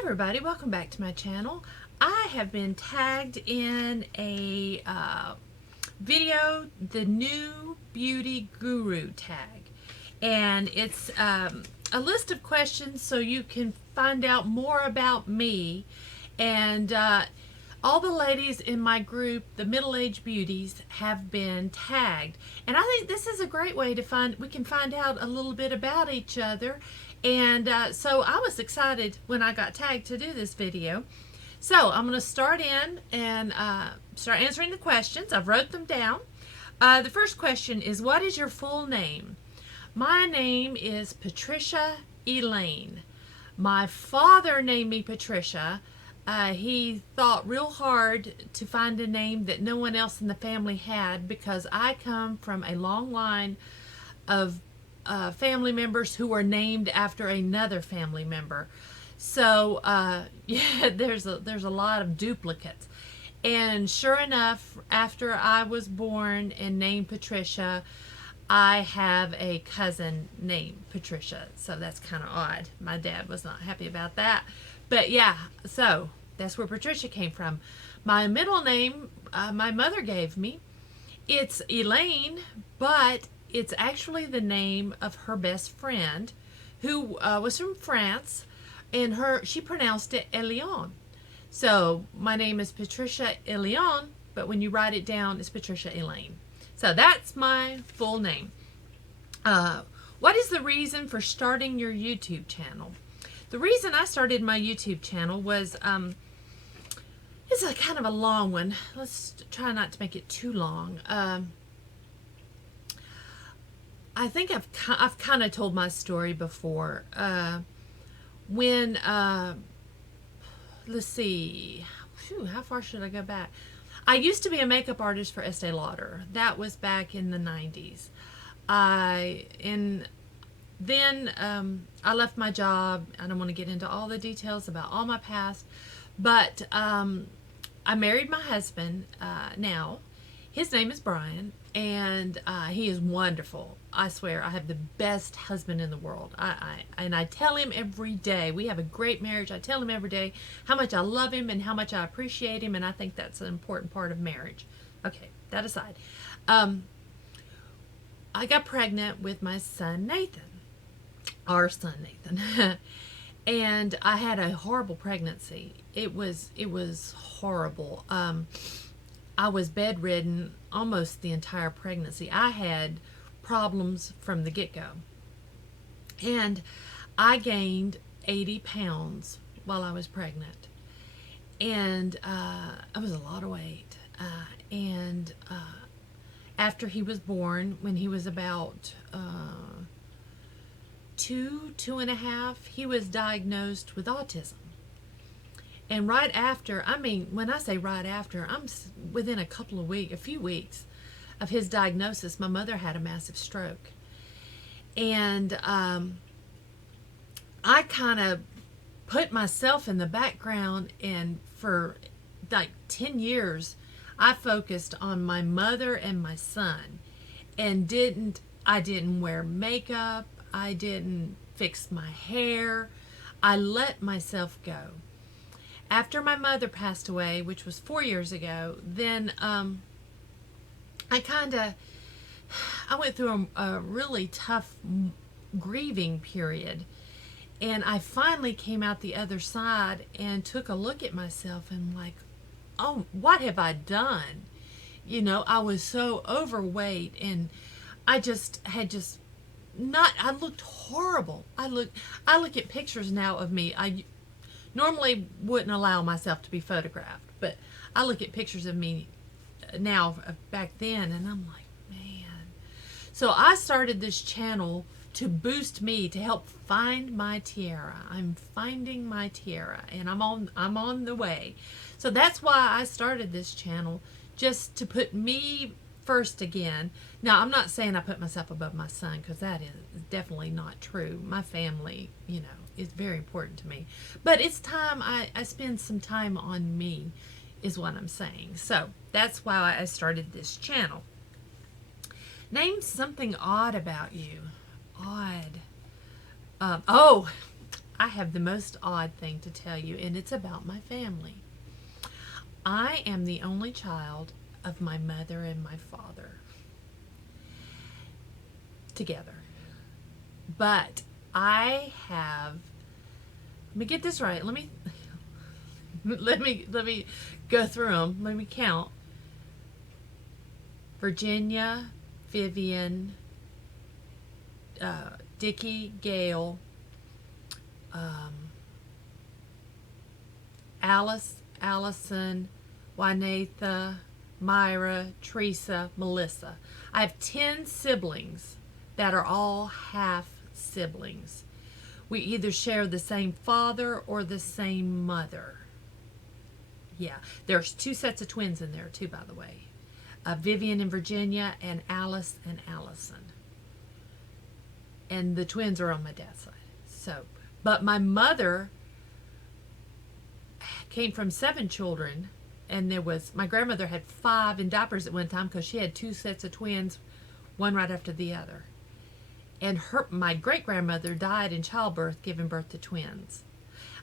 Everybody, welcome back to my channel. I have been tagged in a video, the new beauty guru tag, and it's a list of questions so you can find out more about me. And all the ladies in my group, the middle-aged beauties, have been tagged, and I think this is a great way to we can find out a little bit about each other. And so I was excited when I got tagged to do this video. So I'm going to start in and start answering the questions. I've wrote them down. The first question is, what is your full name? My name is Patricia Elaine. My father named me Patricia. He thought real hard to find a name that no one else in the family had, because I come from a long line of family members who were named after another family member. So yeah, there's a lot of duplicates. And sure enough, after I was born and named Patricia, I have a cousin named Patricia. So that's kind of odd. My dad was not happy about that. But yeah, so that's where Patricia came from. My middle name, my mother gave me. It's Elaine, but it's actually the name of her best friend, who was from France, and she pronounced it Eliane. So my name is Patricia Eliane, but when you write it down, it's Patricia Elaine. So that's my full name. What is the reason for starting your YouTube channel? The reason I started my YouTube channel was, it's a kind of a long one. Let's try not to make it too long. I think I've kind of told my story before. When let's see, how far should I go back? I used to be a makeup artist for Estee Lauder. That was back in the 90s. Then I left my job. I don't want to get into all the details about all my past, but I married my husband now. His name is Brian, and he is wonderful. I swear, I have the best husband in the world. And I tell him every day. We have a great marriage. I tell him every day how much I love him and how much I appreciate him, and I think that's an important part of marriage. Okay, that aside. I got pregnant with my son, Nathan. Our son, Nathan. And I had a horrible pregnancy. It was horrible. I was bedridden almost the entire pregnancy. I had problems from the get-go. And I gained 80 pounds while I was pregnant. And it was a lot of weight. After he was born, when he was about 2.5, he was diagnosed with autism. And right after, I mean, when I say right after, I'm within a few weeks of his diagnosis, my mother had a massive stroke. And I kind of put myself in the background, and for like 10 years, I focused on my mother and my son, and I didn't wear makeup. I didn't fix my hair. I let myself go. After my mother passed away, which was 4 years ago, then I went through a really tough grieving period. And I finally came out the other side and took a look at myself and like, oh, what have I done? You know, I was so overweight, and I looked horrible. I look at pictures now of me. I normally wouldn't allow myself to be photographed, but I look at pictures of me now back then, and I'm like, man. So I started this channel to boost me, to help find my tiara. I'm finding my tiara, and I'm on the way. So that's why I started this channel, just to put me first again. Now, I'm not saying I put myself above my son, because that is definitely not true. My family, you know, is very important to me. But it's time I spend some time on me, is what I'm saying. So that's why I started this channel. Name something odd about you. Odd. Oh, I have the most odd thing to tell you, and it's about my family. I am the only child of my mother and my father together. But I have, let me get this right. Let me go through them. Let me count. Virginia, Vivian, Dickie, Gail, Alice, Allison, Juanetha, Myra, Teresa, Melissa. I have 10 siblings that are all half siblings. We either share the same father or the same mother. Yeah, there's 2 sets of twins in there too, by the way. Vivian and Virginia, and Alice and Allison. And the twins are on my dad's side. So, but my mother came from 7 children, and my grandmother had 5 in diapers at one time because she had 2 sets of twins, one right after the other. And my great grandmother died in childbirth, giving birth to twins.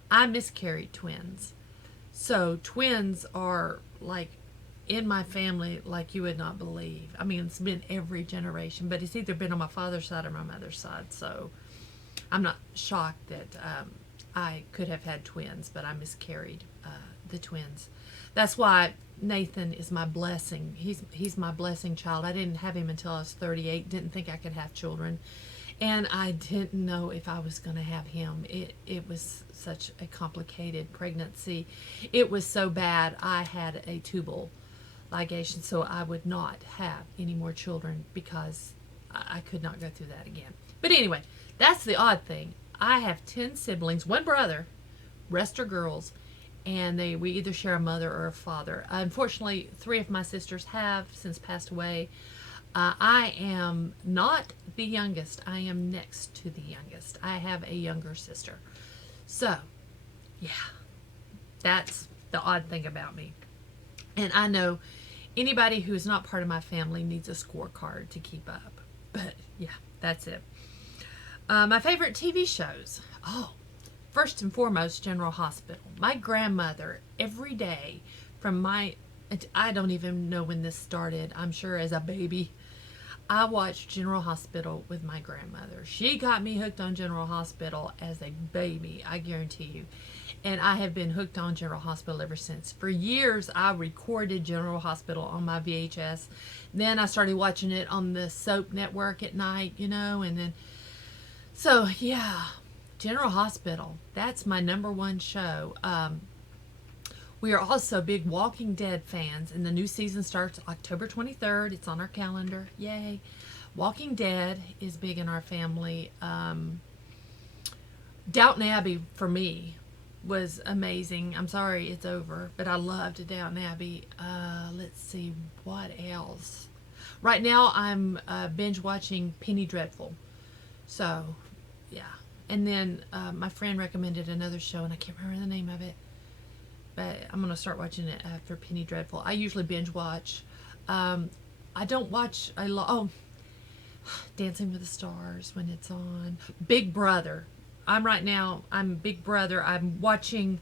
I miscarried twins. So twins are like in my family like you would not believe. I mean, it's been every generation, but it's either been on my father's side or my mother's side. So I'm not shocked that I could have had twins, but I miscarried the twins. That's why Nathan is my blessing. He's my blessing child. I didn't have him until I was 38. Didn't think I could have children. And I didn't know if I was going to have him. It was such a complicated pregnancy. It was so bad I had a tubal ligation, so I would not have any more children because I could not go through that again. But anyway, that's the odd thing. I have 10 siblings, 1 brother, rest are girls, and we either share a mother or a father. Unfortunately, 3 of my sisters have since passed away. I am not the youngest. I am next to the youngest. I have a younger sister. So, yeah, that's the odd thing about me. And I know anybody who is not part of my family needs a scorecard to keep up. But, yeah, that's it. My favorite TV shows. Oh, first and foremost, General Hospital. My grandmother, every day I don't even know when this started. I'm sure as a baby, I watched General Hospital with my grandmother. She got me hooked on General Hospital as a baby, I guarantee you. And I have been hooked on General Hospital ever since. For years, I recorded General Hospital on my VHS. Then I started watching it on the soap network at night, and then, so yeah, General Hospital, that's my #1 show. We are also big Walking Dead fans, and the new season starts October 23rd. It's on our calendar. Yay. Walking Dead is big in our family. Downton Abbey, for me, was amazing. I'm sorry it's over, but I loved Downton Abbey. Let's see, what else? Right now, I'm binge watching Penny Dreadful. So, yeah. And then my friend recommended another show, and I can't remember the name of it. But I'm going to start watching it after Penny Dreadful. I usually binge watch. I don't watch a lot. Oh, Dancing with the Stars when it's on. Big Brother. I'm Big Brother. I'm watching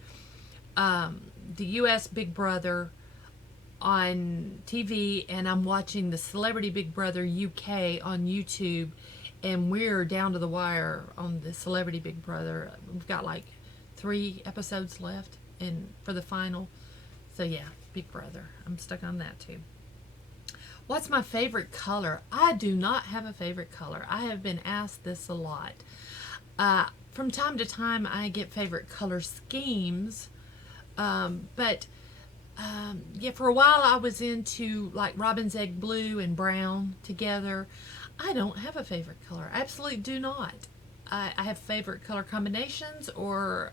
the U.S. Big Brother on TV, and I'm watching the Celebrity Big Brother UK on YouTube. And we're down to the wire on the Celebrity Big Brother. We've got like 3 episodes left. And for the final. So yeah, Big Brother. I'm stuck on that too. What's my favorite color? I do not have a favorite color. I have been asked this a lot. From time to time I get favorite color schemes. But yeah, for a while I was into like Robin's Egg Blue and Brown together. I don't have a favorite color. I absolutely do not. I have favorite color combinations or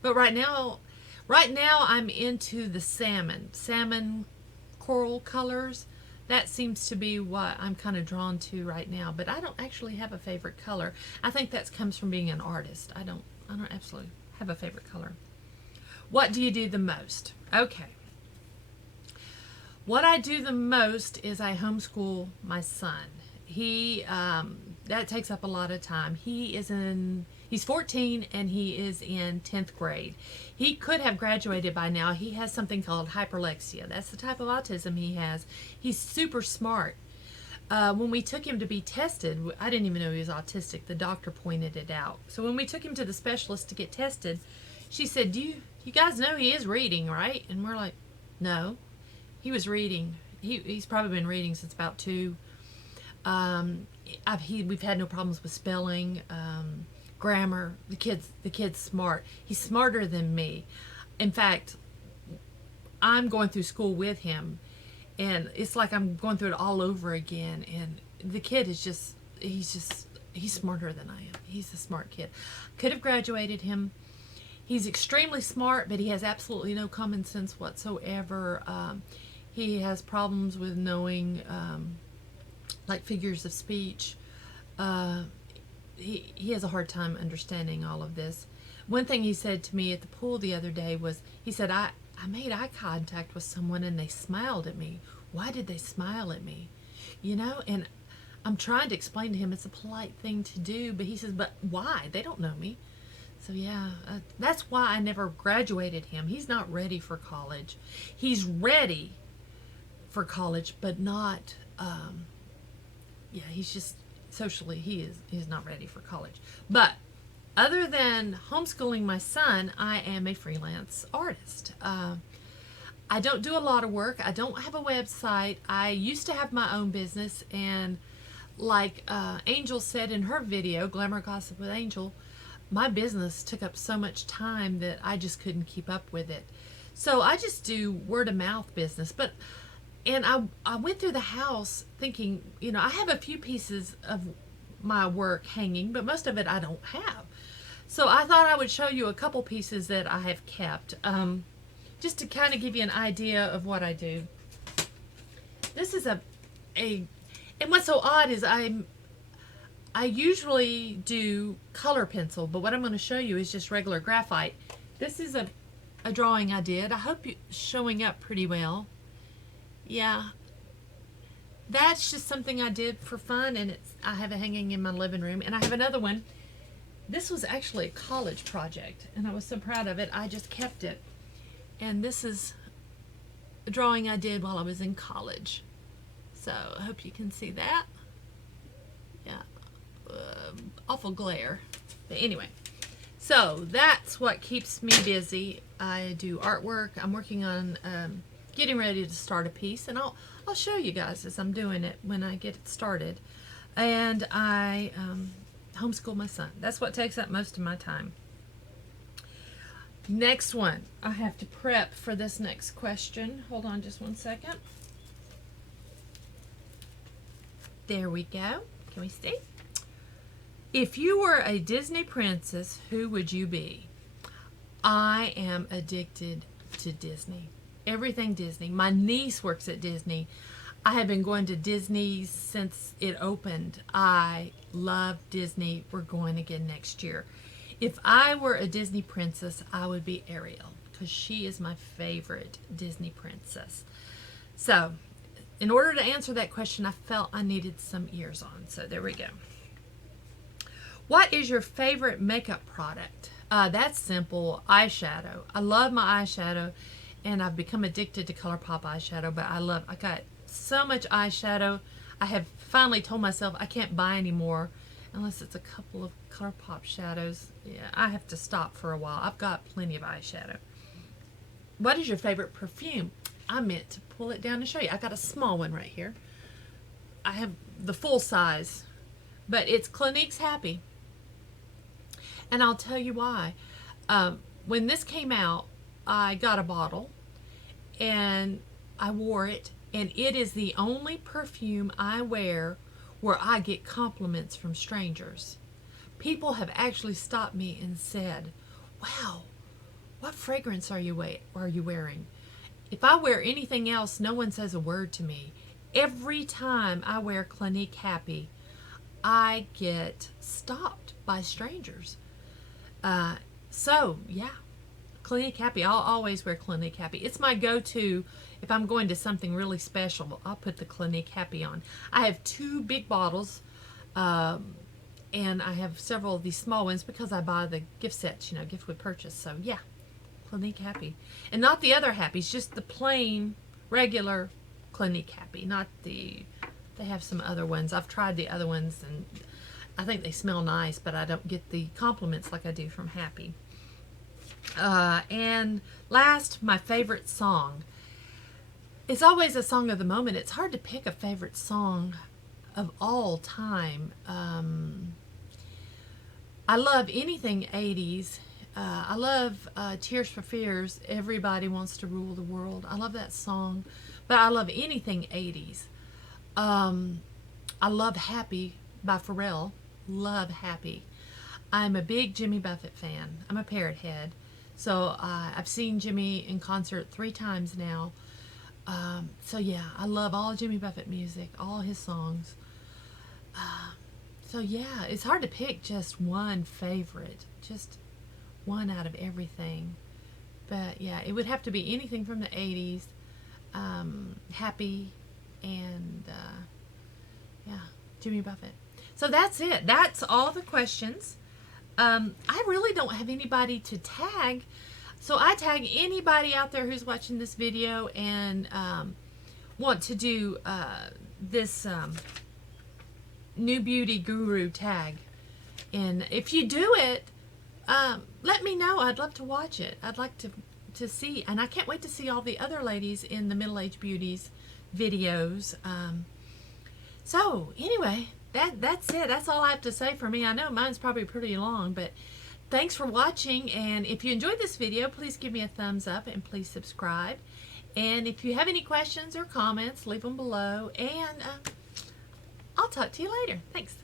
but right now I'm into the salmon coral colors. That seems to be what I'm kind of drawn to right now. But I don't actually have a favorite color. I think that comes from being an artist. I don't absolutely have a favorite color. What do you do the most? Okay. What I do the most is I homeschool my son. He that takes up a lot of time. He is in He's 14 and he is in 10th grade. He could have graduated by now. He has something called hyperlexia. That's the type of autism he has. He's super smart. When we took him to be tested, I didn't even know he was autistic. The doctor pointed it out. So when we took him to the specialist to get tested, she said, you guys know he is reading, right? And we're like, no. He was reading. He's probably been reading since about 2. We've had no problems with spelling, grammar. The kid's smart. He's smarter than me. In fact, I'm going through school with him, and it's like I'm going through it all over again. And the kid is he's smarter than I am. He's a smart kid. Could have graduated him. He's extremely smart, but he has absolutely no common sense whatsoever. He has problems with knowing, like, figures of speech. He has a hard time understanding all of this. One thing he said to me at the pool the other day was, he said, I made eye contact with someone and they smiled at me. Why did they smile at me? You know, and I'm trying to explain to him it's a polite thing to do, but he says, but why? They don't know me. So yeah, that's why I never graduated him. He's not ready for college. He's ready for college, but not, he's just, socially, he's not ready for college. But other than homeschooling my son, I am a freelance artist. I don't do a lot of work. I don't have a website. I used to have my own business, and like Angel said in her video, Glamour Gossip with Angel, my business took up so much time that I just couldn't keep up with it. So I just do word of mouth business. And I went through the house thinking, you know, I have a few pieces of my work hanging, but most of it I don't have. So I thought I would show you a couple pieces that I have kept, just to kind of give you an idea of what I do. This is and what's so odd is I usually do color pencil, but what I'm going to show you is just regular graphite. This is a drawing I did. I hope it's showing up pretty well. Yeah, that's just something I did for fun, and I have it hanging in my living room. And I have another one. This was actually a college project, and I was so proud of it. I just kept it. And this is a drawing I did while I was in college. So I hope you can see that. Yeah, awful glare. But anyway, so that's what keeps me busy. I do artwork. I'm working on getting ready to start a piece, and I'll show you guys as I'm doing it when I get it started. And I homeschool my son. That's what takes up most of my time. Next one, I have to prep for this next question. Hold on just one second. There we go. Can we see? If you were a Disney princess, who would you be? I am addicted to Disney. Everything Disney. My niece works at Disney. I have been going to Disney since it opened. I love Disney. We're going again next year. If I were a Disney princess, I would be Ariel, because she is my favorite Disney princess. So, in order to answer that question, I felt I needed some ears on. So there we go. What is your favorite makeup product? That's simple. Eyeshadow. I love my eyeshadow, and I've become addicted to ColourPop eyeshadow, but I got so much eyeshadow. I have finally told myself I can't buy any more unless it's a couple of ColourPop shadows. Yeah, I have to stop for a while. I've got plenty of eyeshadow. What is your favorite perfume? I meant to pull it down and show you. I got a small one right here. I have the full size, but it's Clinique's Happy. And I'll tell you why. When this came out, I got a bottle and I wore it, and it is the only perfume I wear where I get compliments from strangers. People have actually stopped me and said, wow, what fragrance are you wearing? If I wear anything else, no one says a word to me. Every time I wear Clinique Happy, I get stopped by strangers. So, yeah, Clinique Happy. I'll always wear Clinique Happy. It's my go-to. If I'm going to something really special, I'll put the Clinique Happy on. I have 2 big bottles. And I have several of these small ones because I buy the gift sets, gift with purchase. So yeah, Clinique Happy. And not the other Happies, just the plain, regular Clinique Happy. Not the, they have some other ones. I've tried the other ones and I think they smell nice, but I don't get the compliments like I do from Happy. And last, my favorite song. It's always a song of the moment. It's hard to pick a favorite song of all time. I love anything 80s. I love Tears for Fears, Everybody Wants to Rule the World. I love that song. But I love anything 80s. I love Happy by Pharrell. Love Happy. I'm a big Jimmy Buffett fan. I'm a Parrot head. So I've seen Jimmy in concert 3 times now. So yeah, I love all Jimmy Buffett music, all his songs. So yeah, it's hard to pick just one favorite, just one out of everything. But yeah, it would have to be anything from the 80s, Happy, and yeah, Jimmy Buffett. So that's it. That's all the questions. I really don't have anybody to tag, so I tag anybody out there who's watching this video and want to do this New Beauty Guru tag. And if you do it, let me know. I'd love to watch it. I'd like to see, and I can't wait to see all the other ladies in the Middle Age Beauties videos. So anyway, that's it. That's all I have to say for me. I know mine's probably pretty long, but thanks for watching. And if you enjoyed this video, please give me a thumbs up and please subscribe. And if you have any questions or comments, leave them below. And I'll talk to you later. Thanks.